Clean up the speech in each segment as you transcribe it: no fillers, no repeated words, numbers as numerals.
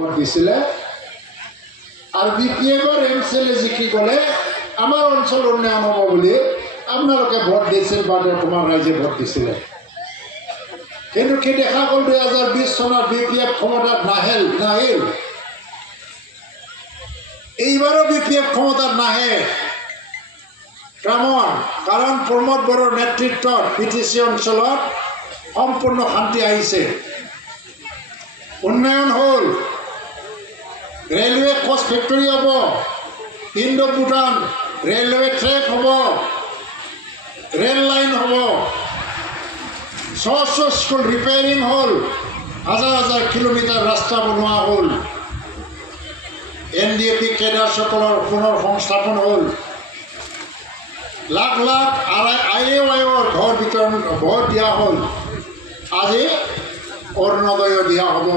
Vote দিছিলে আৰু বিপিএমৰ MCLA জিকি গ'লে আমাৰ অঞ্চল উন্নয়ন হ'ব বুলি আপোনালোকে ভোট দিছিল বা তোমাৰ ৰাইজে ভোট দিছিলে। কিন্তু কি দেখা গ'ল 2020 চনত বিপিএফ ক্ষমতাত নাহিল। এইবাৰো বিপিএফ ক্ষমতাত নাহে কাৰণ প্ৰমোদ বড়োৰ নেতৃত্বত বিটিচি অঞ্চলত সম্পূৰ্ণ শান্তি আহিছে, উন্নয়ন হ'ল, ৰেলৱে কোচ ফেক্টৰী হ'ব, ইণ্ডো ভূটান ৰেলৱে ট্ৰেক হ'ব, ৰেল লাইন হ'ব, স্কুল ৰিপেয়াৰিং হ'ল, হাজাৰ কিলোমিটাৰ ৰাস্তা বনোৱা হ'ল, NDAP কেডাৰসকলৰ পুনৰ সংস্থাপন হ'ল, লাখ IAYৰ ঘৰ দিয়া হ'ল, আজি অৰুণোদয় দিয়া হ'ব,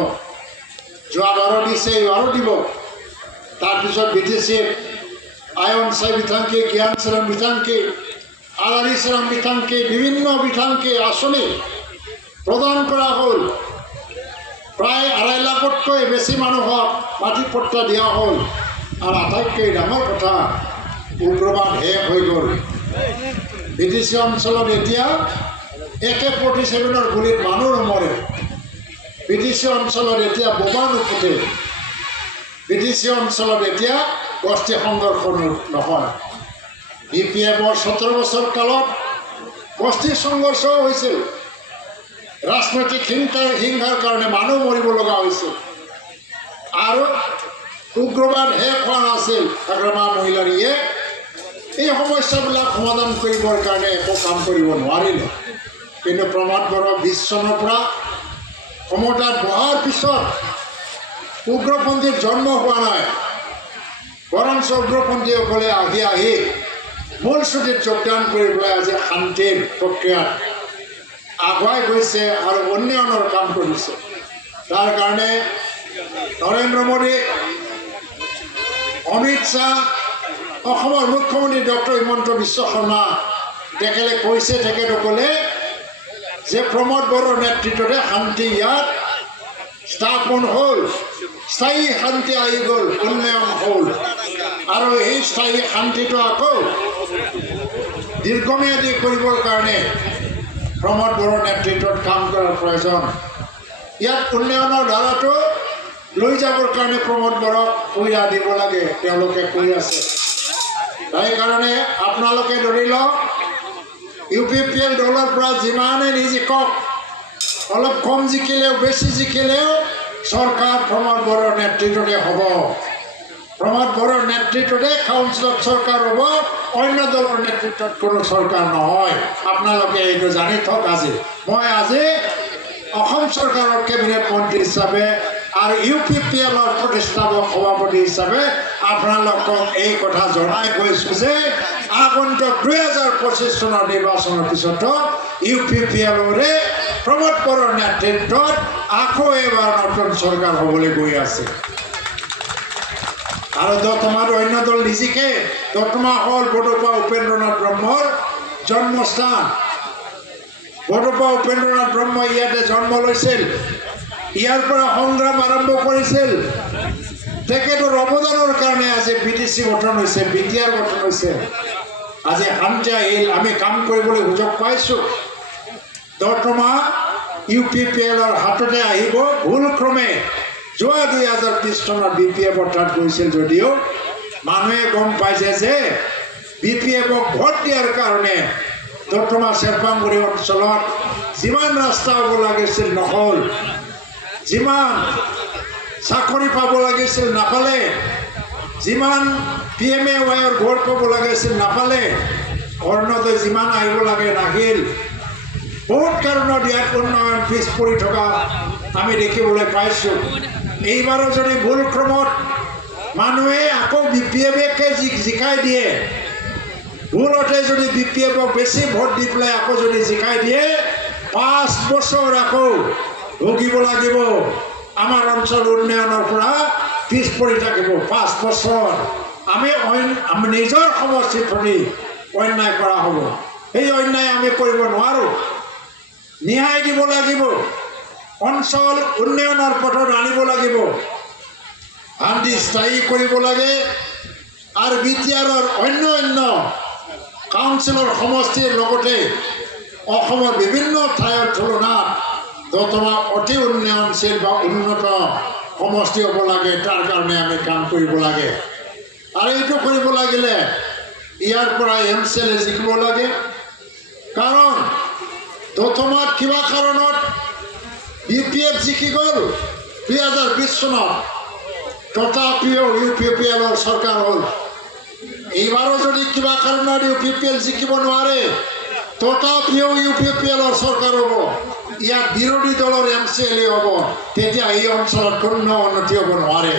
যোৱাবাৰো দিছে এইবাৰো দিব। তাৰপিছত বিটিচি আয়ন চাই বিধানকে, জ্ঞান চৰম বিধানকে, আলাৰী চৰম বিধানকে, বিভিন্ন বিধানকে আঁচনি প্ৰদান কৰা হ'ল। প্ৰায় 2.5 লাখতকৈ বেছি মানুহক মাটি পট্টা দিয়া হ'ল। আৰু আটাইতকৈ ডাঙৰ কথা, উগ্ৰবাদ শেষ হৈ গ'ল। বিটিচি অঞ্চলত এতিয়া AK-47ৰ গুলিত মানুহ নমৰে, বিটিচি অঞ্চলত এতিয়া বোমা নুফুটে, বিটিচি অঞ্চলত এতিয়া গোষ্ঠী সংঘৰ্ষ নহয়। বিপিএফৰ 17 বছৰ কালত গোষ্ঠী সংঘৰ্ষ হৈছিল, ৰাজনৈতিক হিংসাৰ কাৰণে মানুহ মৰিব লগা হৈছিল, আৰু উগ্ৰবাদ শেষ হোৱা নাছিল। হাগ্ৰামা মহিলাৰীয়ে এই সমস্যাবিলাক সমাধান কৰিবৰ কাৰণে একো কাম কৰিব নোৱাৰিলে। কিন্তু প্ৰমোদ বড়ো 20 চনৰ পৰা ক্ষমতাত বহাৰ পিছত উগ্ৰপন্থীৰ জন্ম হোৱা নাই, বৰঞ্চ উগ্ৰপন্থীসকলে আহি মূলসুঁতিত যোগদান কৰিবলৈ আজি শান্তিৰ প্ৰক্ৰিয়াত আগুৱাই গৈছে আৰু উন্নয়নৰ কাম কৰিছে। তাৰ কাৰণে নৰেন্দ্ৰ মোদী, অমিত শ্বাহ, অসমৰ মুখ্যমন্ত্ৰী ডক্টৰ হিমন্ত বিশ্ব শৰ্মা তেখেতসকলে যে প্ৰমোদ বড়োৰ নেতৃত্বতে শান্তি ইয়াত স্থাপন হ'ল, স্থায়ী শান্তি আহি গ'ল, উন্নয়ন হ'ল। আৰু এই স্থায়ী শান্তিটো আকৌ দীৰ্ঘম্যাদী কৰিবৰ কাৰণে প্ৰমোদ বড়োৰ নেতৃত্বত কাম কৰাৰ প্ৰয়োজন। ইয়াত উন্নয়নৰ ধাৰাটো লৈ যাবৰ কাৰণে প্ৰমোদ বড়োক সুবিধা দিব লাগে, তেওঁলোকে কৈ আছে। সেইকাৰণে আপোনালোকে ধৰি লওক, UPPL দলৰ পৰা যিমানে নিজিকক, অলপ কম জিকিলেও বেছি জিকিলেও চৰকাৰ প্ৰমোদ বড়োৰ নেতৃত্বতে হ'ব, প্ৰমোদ বড়োৰ নেতৃত্বতে কাউন্সিলত চৰকাৰ হ'ব, অন্য দলৰ নেতৃত্বত কোনো চৰকাৰ নহয়। আপোনালোকে এইটো জানি থওক। মই আজি অসম চৰকাৰৰ কেবিনেট মন্ত্ৰী হিচাপে আৰু UPPLৰ প্ৰতিষ্ঠাপক সভাপতি হিচাপে আপোনালোকক এই কথা জনাই কৈছোঁ যে আগন্তুক 2025 চনৰ নিৰ্বাচনৰ পিছতো UPPLৰে প্ৰমোদ বড়োৰ নেতৃত্বত আকৌ এবাৰ নতুন চৰকাৰ হ'বলৈ গৈ আছে। আৰু দতমাৰ অন্য দল নিজিকে। দতমা হ'ল বডোপা উপেন্দ্ৰনাথ ব্ৰহ্মৰ জন্মস্থান। বডোপা উপেন্দ্ৰনাথ ব্ৰহ্মই ইয়াতে জন্ম লৈছিল, ইয়াৰ পৰা সংগ্ৰাম আৰম্ভ কৰিছিল। তেখেতৰ অৱদানৰ কাৰণে আজি BTC গঠন হৈছে, BTR গঠন হৈছে। আজি শান্তি আহিল, আমি কাম কৰিবলৈ সুযোগ পাইছোঁ। দতমা UPPLৰ হাততে আহিব। ভুলক্ৰমে যোৱা 2020 চনত BPF তাত গৈছিল যদিও মানুহে গম পাইছে যে BPFক ভোট দিয়াৰ কাৰণে দতমা চেৰপাংগুৰি অঞ্চলত যিমান ৰাস্তা হ'ব লাগিছিল নহ'ল, যিমান চাকৰি পাব লাগিছিল নাপালে, যিমান PMAYৰ ভোট পাব লাগিছিল নাপালে, অৰুণোদয় যিমান আহিব লাগে নাহিল। বহুত কাৰণত ইয়াত উন্নয়ন পিছ পৰি থকা আমি দেখিবলৈ পাইছোঁ। এইবাৰো যদি ভুলক্ৰমত মানুহে আকৌ BPFকে জিকাই দিয়ে, ভুলতে যদি BPFক বেছি ভোট দি পেলাই আকৌ যদি জিকাই দিয়ে, 5 বছৰ আকৌ ভুগিব লাগিব। আমাৰ অঞ্চল উন্নয়নৰ পৰা পিছ পৰি থাকিব 5 বছৰ। আমি নিজৰ সমষ্টিৰ প্ৰতি অন্যায় কৰা হ'ব। সেই অন্যায় আমি কৰিব নোৱাৰোঁ, ন্যায় দিব লাগিব, অঞ্চল উন্নয়নৰ পথত আনিব লাগিব। শান্তি স্থায়ী কৰিব লাগে আৰু বিটিআৰৰ অন্য কাউন্সিলৰ সমষ্টিৰ লগতে অসমৰ বিভিন্ন ঠাইৰ তুলনাত দতমা অতি উন্নয়নশীল বা উন্নত সমষ্টি হ'ব লাগে। তাৰ কাৰণে আমি কাম কৰিব লাগে আৰু এইটো কৰিব লাগিলে ইয়াৰ পৰা MCLA জিকিব লাগে। কাৰণ দতমাত কিবা কাৰণত UPF জিকি গ'ল 2020 চনত, তথাপিও UPPLৰ চৰকাৰ হ'ল। এইবাৰো যদি কিবা কাৰণত UPPL জিকিব নোৱাৰে, তথাপিও UPPLৰ চৰকাৰ হ'ব, ইয়াত বিৰোধী দলৰ MCLA হ'ব, তেতিয়া এই অঞ্চলত কোনো উন্নতি হ'ব নোৱাৰে।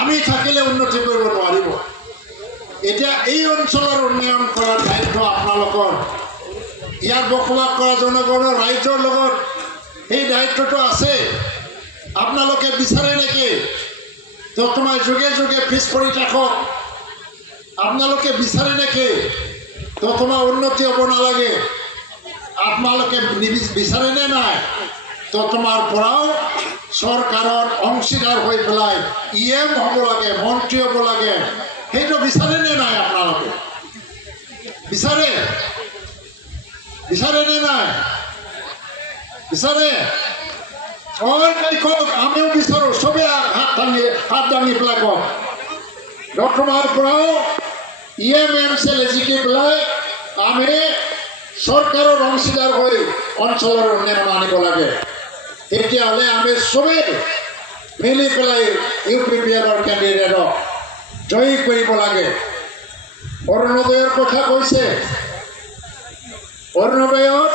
আমি থাকিলে উন্নতি কৰিব নোৱাৰিব। এতিয়া এই অঞ্চলৰ উন্নয়ন কৰাৰ দায়িত্ব আপোনালোকৰ। ইয়াত বসবাস কৰা জনগণৰ ৰাইজৰ লগত এই দায়িত্বটো আছে। আপোনালোকে বিচাৰে নেকি দতমাই যুগে যুগে পিছ পৰি থাকক? আপোনালোকে বিচাৰে নেকি দতমা উন্নতি হ'ব নালাগে? আপোনালোকে বিচাৰে নে নাই দতমাৰ পৰাও চৰকাৰৰ অংশীদাৰ হৈ পেলাই EM হ'ব লাগে, মন্ত্ৰী হ'ব লাগে? সেইটো বিচাৰে নে নাই? আপোনালোকে বিচাৰে নে নাই? বিচাৰে? আমিও বিচাৰোঁ। চবে হাত দাঙি পেলাই কওক দতমাৰ পৰাও EM MCLA জিকি পেলাই আমি চৰকাৰৰ অংশীদাৰ হৈ অঞ্চলৰ উন্নয়ন আনিব লাগে। তেতিয়াহ'লে আমি চবেই মিলি পেলাই UPPLৰ কেণ্ডিডেটক জয়ী কৰিব লাগে। অৰুণোদয়ৰ কথা কৈছে। অৰুণোদয়ত